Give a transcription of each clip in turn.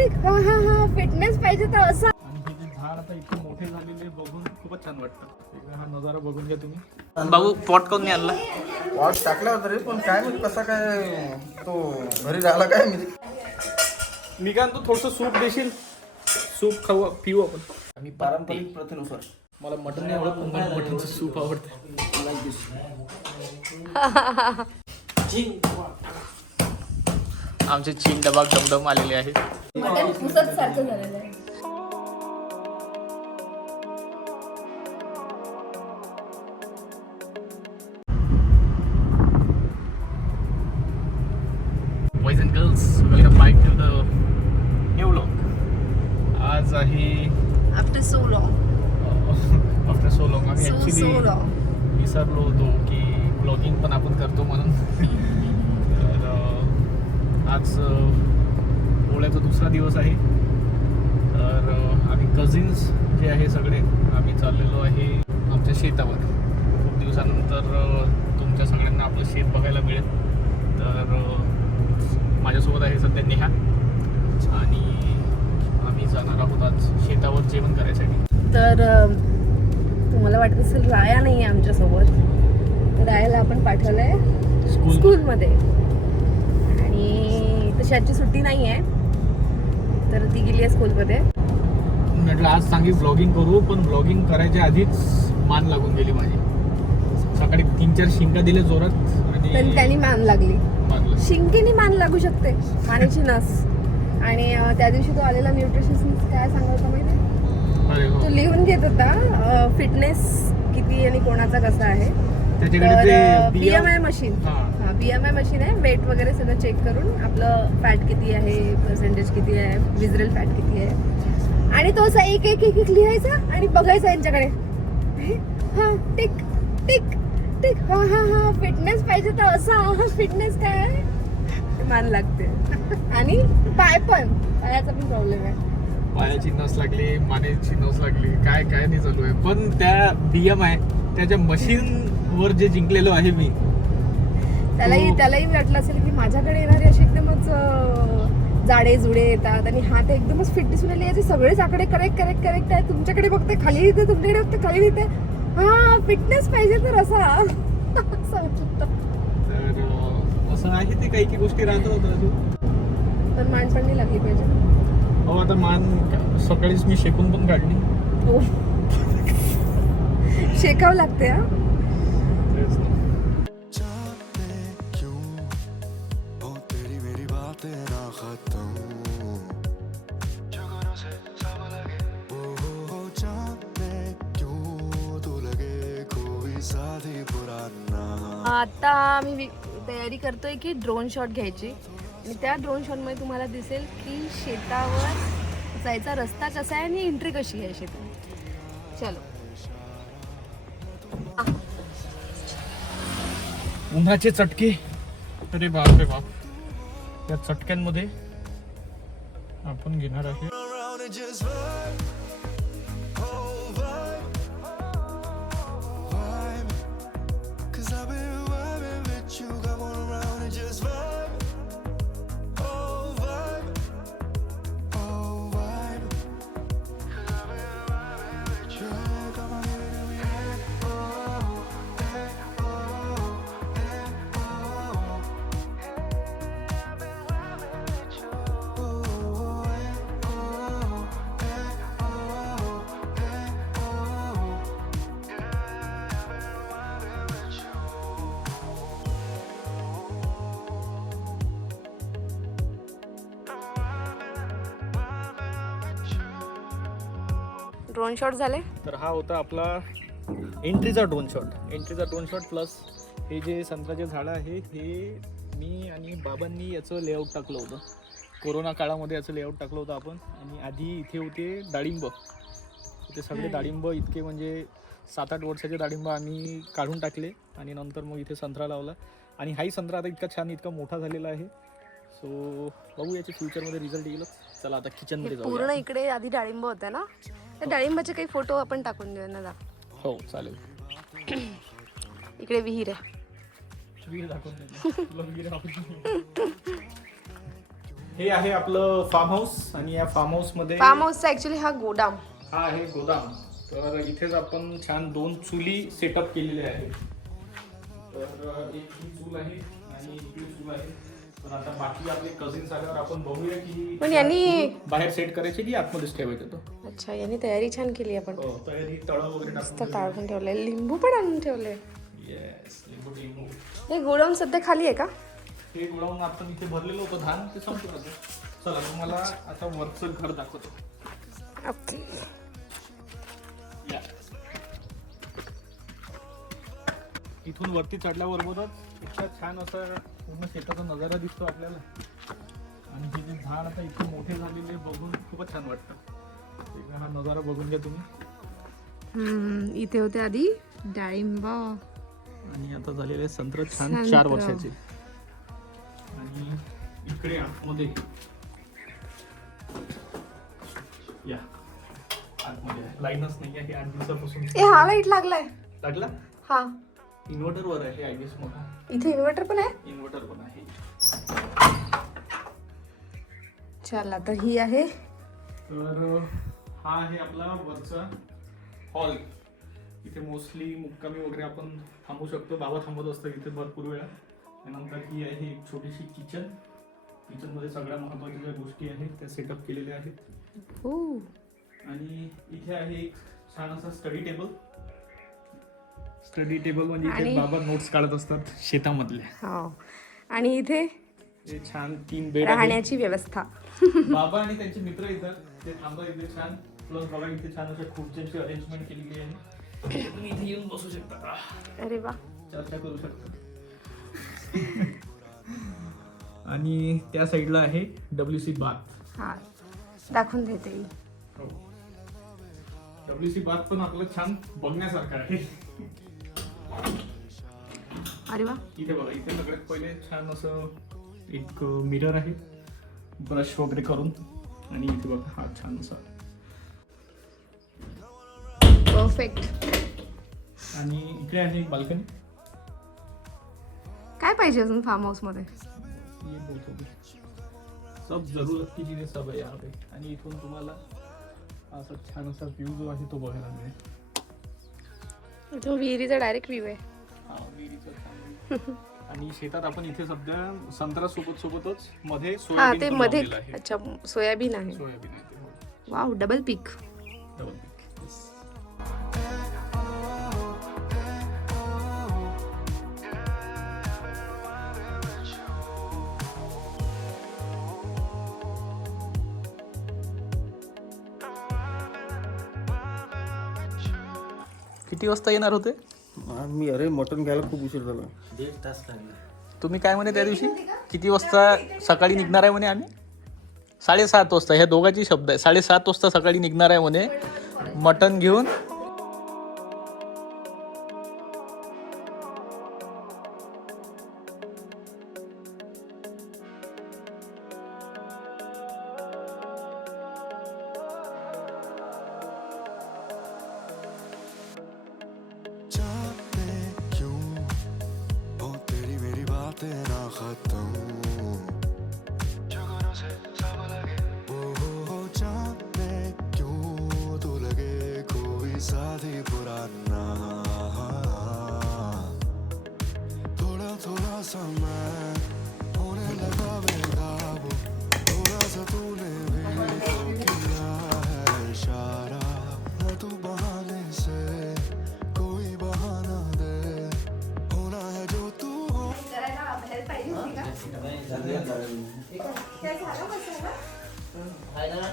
Tick हा हा हा फिटनेस पाहिजे तर असं. आणि हे जे झाड आता इतके मोठे झालेले बघून खूपच छान वाटतं. एकदा हा नजारा बघून घ्या तुम्ही. बाबू पॉट काऊन नाही आणला? पॉट टाकला होता रे, पण काय माहित कसा काय तो घरी राहिला काय मी. मी काय तू थोडंसं सूप देशील? सूप खाऊ पिऊ आपण. आम्ही पारंपरिक प्रथेनुसार. मला मटन नाही आवडत, पण मला मटनचं सूप आवडतं. आमचे चीन डबा डमडम आलेले आहेत. मटण पुसत सारखं झालेलं आहे. Boys and girls, welcome back to the new vlog. आज आहे आफ्टर सो लॉंग आम्ही ॲक्च्युली विसरलो होतो की ब्लॉगिंग पण आपण करतो म्हणून. तर आज पोळ्याचा दुसरा दिवस आहे. तर आम्ही कझिन्स जे आहे सगळे आम्ही चाललेलो आहे आमच्या शेतावर. खूप दिवसानंतर तुमच्या सगळ्यांना आपलं शेत बघायला मिळेल. तर माझ्यासोबत आहे सध्या नेहा आणि आम्ही जाणार आहोत आज शेतावर जेवण करायसाठी. तर तुम्हाला वाटत असेल राया नाही आहे आमच्यासोबत. रायाला आपण पाठवलंय स्कूलमध्ये आणि तशी आजची सुट्टी नाही आहे, तर ती गेली आहे स्कूलमध्ये. म्हटलं आज चांगली ब्लॉगिंग करू, पण ब्लॉगिंग करायच्या आधीच मान लागून गेली माझी. सकाळी 3-4 शिंका दिल्या जोरात आणि त्यांनी मान लागली. मागलं. शिंकेनी मान लागू शकते, मानेची नस. आणि त्या दिवशी तो आलेला न्यूट्रिशनिस्ट काय सांगत होता माहिती आहे? अरे हो. तो लिहून घेत होता फिटनेस किती आणि कोणाचा कसा आहे. त्याच्याकडे तर ते BMI मशीन, हां. BMI मशीन आहे. वेट वगैरे सगळं चेक करून आपलं फॅट किती आहे, पर्सेंटेज किती आहे, विजरल फॅट किती आहे, आणि तो असा एक एक एक एक लिहायचा आणि बघायचा यांच्याकडे. हा टिक टिक टिक हा हा हा फिटनेस पाहिजे तर असा फिटनेस काय आहे? मान लागते. आणि पाय पण, पायाचा पण प्रॉब्लेम आहे. पायाची नस लागली, मानेची नस लागली, काय काय नाही चालू आहे. पण त्या BMI त्याच्या मशीन वर जे जिंकलेलो आहे मी, त्यालाही वाटलं असेल की माझ्याकडे येणारे असे एकदमच जाडे जुडे येतात आणि हा ते एकदमच फिट दिसून आले. याचे सगळेच आकडे करेक्ट आहे. तुमच्याकडे बघते खाली येते, तुमच्याकडे बघते खाली येते. हा फिटनेस पाहिजे तर असा तर असं आहे ते काही गोष्टी राहतो अजून. तर मान पण नाही लागली पाहिजे. हो, आता मान सकाळीच मी शेकून पण काढली. हो. शेकावं लागते. हा तेच ना. आता आम्ही तयारी करतोय की ड्रोन शॉट घ्यायची, आणि त्या ड्रोन शॉटमध्ये तुम्हाला दिसेल की शेतावर जायचा रस्ता कसा आहे आणि एंट्री कशी आहे शेतात. चलो. उन्हाचे चटके, अरे बाप रे बाप. त्या चटक्यांमध्ये आपण घेणार आहे ड्रोन शॉट झाले. तर हा होता आपला एंट्रीचा ड्रोन शॉट. प्लस हे जे संत्र्याचे झाडं आहे हे मी आणि बाबांनी याचं लेआउट टाकलं होतं. कोरोना काळामध्ये याचं लेआउट टाकलं होतं आपण. आणि आधी इथे होते डाळिंब. इथे सगळे डाळिंब इतके म्हणजे 7-8 वर्षाचे डाळिंब आम्ही काढून टाकले आणि नंतर मग इथे संत्रा लावला. आणि हाही संत्रा आता इतका छान इतका मोठा झालेला आहे. सो बघू याच्या फ्युचरमध्ये रिझल्ट येईल. चला आता किचनमध्ये जाऊ. पूर्ण इकडे आधी डाळिंब होते ना, त्या डाळिंबाचे काही फोटो आपण टाकून देऊ ना. हो चालेल. इकडे विहीर आहे. विहीर दाखवून हे आहे आपलं फार्म हाऊस आणि या फार्म हाऊस मध्ये फार्म हाऊसचा ऍक्च्युली हा गोदाम. हा आहे गोदाम. तर इथेच आपण छान 2 चुली सेटअप केलेले आहे. तर एक ही चूल आहे आणि ही चूल आहे. पण आता बाकी आपले कझिन्स आल्यावर आपण बघूया की पण यांनी बाहेर सेट करायचे की आतमध्येच ठेवायचं तो. अच्छा, यांनी तयारी छान केली आपण. हो तयारी तळ वगैरे मस्त टाकून काढून ठेवलंय, लिंबू पण आणून ठेवले. येस लिंबू. हे गोडाऊन सध्या खाली आहे का? हे गोडाऊन आपण इथे भरलेलं होतं धान ते संपलं होतं. चला तुम्हाला आता वरचं घर दाखवतो. ओके. या. इथून वरती चढल्याबरोबरच इतका छान असा पूर्ण शेताचा नजारा दिसतो आपल्याला. आणि हे जे झाड आता इतके मोठे झालेले बघून खूपच छान वाटतं. एकदा हा नजारा बघून घ्या तुम्ही. इथे होते आधी डाळिंब आणि आता झालेले संत्र छान संत्र. 4 वर्षाचे. आणि इकडे आतमध्ये या आतमध्ये लाईनच नाही आहे 8 दिवसापासून. ए हा लाईट लागलाय. लागला हा इन्व्हर्टर वर आहे आय गेस मोठा. इथे इन्व्हर्टर पण आहे. इन्व्हर्टर पण आहे. चला तर ही आहे. तर हा आहे आपला वरचा हॉल. इथे मोस्टली मुक्कामी वगैरे आपण थांबू शकतो. बाबा थांबत असतात इथे भरपूर वेळा. त्यानंतर ही आहे एक छोटीशी किचन. किचनमध्ये सगळ्या महत्त्वाच्या ज्या गोष्टी आहेत त्या सेटअप केलेल्या आहेत. हो. आणि इथे आहे एक छान असा स्टडी टेबल. स्टडी टेबल म्हणजे इथे आणि- बाबा नोट्स काढत असतात शेतामधल्या. हो. आणि इथे हे छान 3 बेड राहण्याची व्यवस्था. बाबा आणि त्यांचे मित्र येतात ते थांबतात इथे छान. प्लस बघा इथे छान अशा खुर्च्यांची अरेंजमेंट केलेली आहे. तुम्ही इथे येऊन बसू शकता, अरे वा. चर्चा करू शकता. आणि त्या साईडला आहे WC बाथ. हा दाखवून देते. WC बाथ पण आपलं छान बघण्यासारखं आहे. अरे वा. इथे बघा इथे सगळ्यात पहिले छान असं एक मिरर आहे ब्रश वगैरे करून. आणि इथे बघा हा छान असा. परफेक्ट. आणि इकडे आहे एक बाल्कनी. काय पाहिजे अजून फार्म हाऊस मध्ये? ये बोलतो मी. सब जरूरत की चीजें सब है यहाँ पे. आणि इथून तुम्हाला असा छान असा व्ह्यू जो आहे तो बघायला मिळेल. तो विहिरीचा डायरेक्ट व्ह्यू आहे. हा विहिरीचा छान view. आणि शेतात आपण इथे सध्या संत्रा सोबतच मध्ये हा सोयाबीन ते पण मध्ये. लावलेलं आहे. अच्छा सोयाबीन आहे. सोयाबीन आहे ते. वाव डबल पीक. डबल पीक. Yes. किती वाजता येणार होते मी? अरे मटण घ्यायला खूप उशीर झाला. तुम्ही? काय म्हणे त्या दिवशी किती वाजता सकाळी निघणार आहे म्हणे आम्ही? 7:30 वाजता. ह्या दोघांची शब्द आहे. 7:30 वाजता सकाळी निघणार आहे म्हणे मटण घेऊन.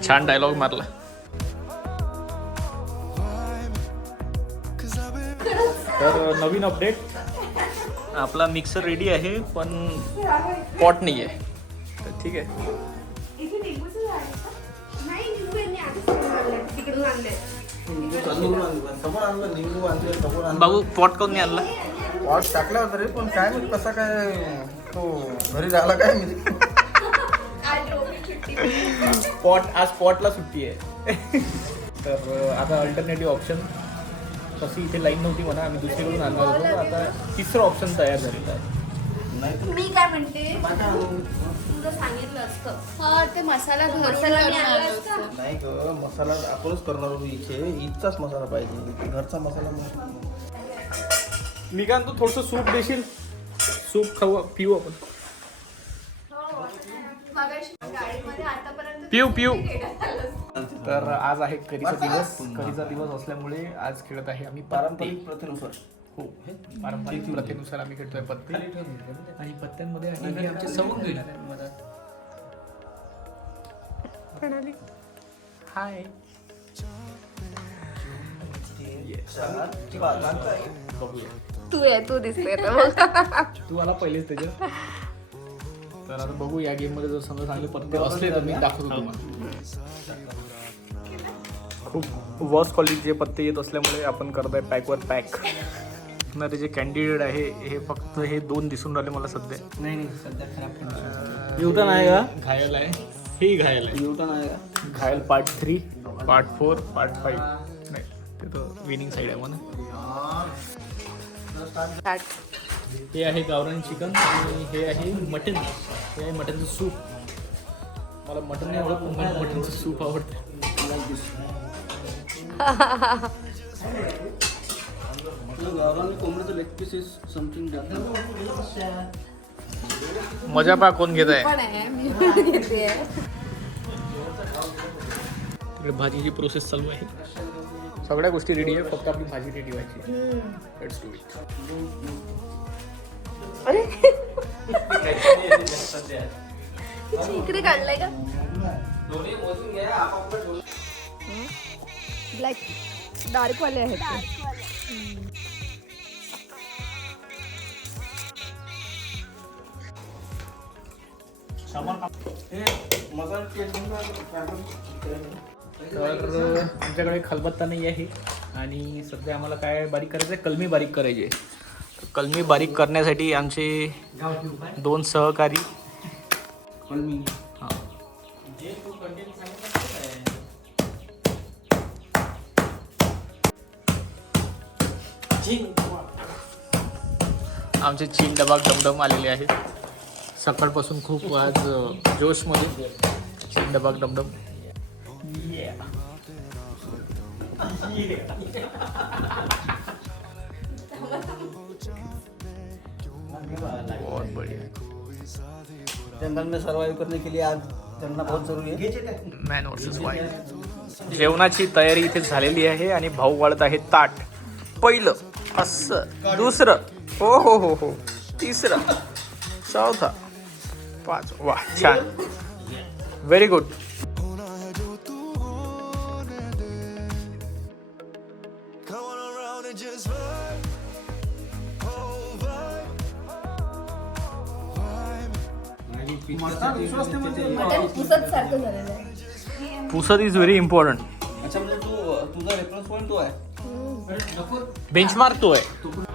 छान डायलॉग मारला. तर नवीन अपडेट. आपला मिक्सर रेडी आहे पण पॉट नाही आहे. तर ठीक आहे. बाबू पॉट काऊन नाही आणला? पॉट टाकला होता रे पण काय माहित कसा काय तो घरी राहिला काय मी. आज पॉटला सुट्टी आहे. तर आता अल्टरनेटिव्ह ऑप्शन. तशी इथे लाईन नव्हती म्हणा, आम्ही दुसरीकडून आणणार होतो. आता तिसरं ऑप्शन तयार झालेलं आहे. नाही मी काय म्हणते माझ्या तुझं सांगितलं असतं हा ते मसाला घरून मसाला मी करणार आणला असता. असतं. नाही ग मसाला आपणच करणार होतो इथे इथचाच मसाला पाहिजे घरचा मसाला मी काय तू थोडंसं सूप देशील सूप खाऊ पिऊ आपण मगाशी गाडीमध्ये आतापर्यंत पिऊ तर आज आहे कढीचा दिवस कढीचा दिवस असल्यामुळे आज खेळत आहे आम्ही पारंपरिक प्रथेनुसार हो पारंपरिक प्रथेनुसार आम्ही खेळतोय पत्ते आणि पत्त्यांमध्ये आहे हे आमचे सवंगडी प्रणाली हाय तू आहे तू दिसते तू आला पहिलेच त्याच्यात तर आता बघू या गेम मध्ये जर समजा चांगले पत्ते असले तर मी दाखवतो तुम्हाला खूप वर्स्ट क्वालिटीचे पत्ते येत असल्यामुळे आपण करतोय पॅकवर पॅक ना त्याचे कॅन्डिडेट आहे हे फक्त हे 2 दिसून राहिले मला सध्या नाही सध्या खराब युटन आहे का घायल आहे हे घायल आहे युटन आहे का घायल पार्ट 3 पार्ट 4 पार्ट 5 नाही ते तर विनिंग साईड आहे म्हणा हे आहे गावरान चिकन आणि हे आहे मटन हे आहे मटनचं सूप मला मटन नाही आवडत पण मला मटनचं सूप आवडतं गावरान कोंबडीचं लेग पीस इज समथिंग मजा पा कोण घेत आहे पण आहे मी पण घेते तिकडे भाजीची प्रोसेस चालू आहे सगळ्या गोष्टी रेडी आहे फक्त आपली भाजी रेडी व्हायची लेट्स डू इट अरे इकडे काढलाय का ब्लॅक डार्क वाले आहेत तर आमच्याकडे खलबत्ता नाही आहे आणि सध्या आम्हाला काय बारीक करायचं आहे कलमी बारीक करायची आहे कलमी बारीक करण्यासाठी आमचे 2 सहकारी हां आमचे चीन डबा डमडम आलेले आहेत सकाळपासून खूप आज जोशमध्ये चीन डबा डमडम बहुत बढ़िया जंगल में सर्वाइव करने के लिए आज चलना बहुत जरूरी है मॅन वर्सेस वाईल्ड जेवणाची तयारी इथे झालेली आहे आणि भाऊ वाढत आहे ताट पहिलं असं दुसरं हो तिसरं चौथा 5 वा छान व्हेरी गुड मटण पुसत सारखं झालेलं आहे पुसत इज व्हेरी इम्पॉर्टंट अच्छा म्हणजे तू तुझा रेफरन्स पॉईंट तो आहे बेंचमार्क तो आहे